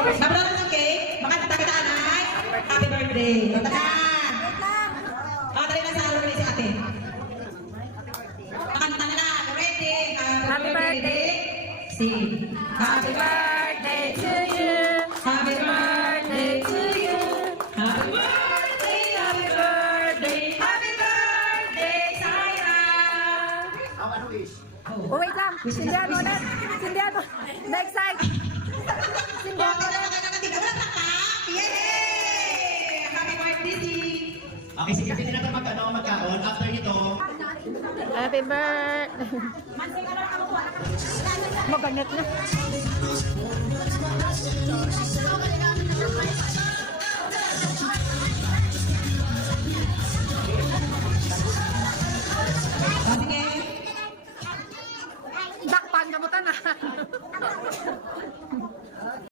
Mabalot ng cake. Makanta kita, anay. Happy birthday. O, tada. O, dali na sa halo ni si ate. Makanta na lang. Ready? Happy birthday. Sing. Happy birthday to you. Happy birthday to you. Happy birthday, happy birthday, happy birthday, Syra. Oh, wait lang. Sindihan mo ulit. Sindihan mo. Next time. Sindihan mo ulit. Yay! Happy birthday, si. Okay, sige, pwede natin magkaon. After nito, Happy birthday. Maganit na.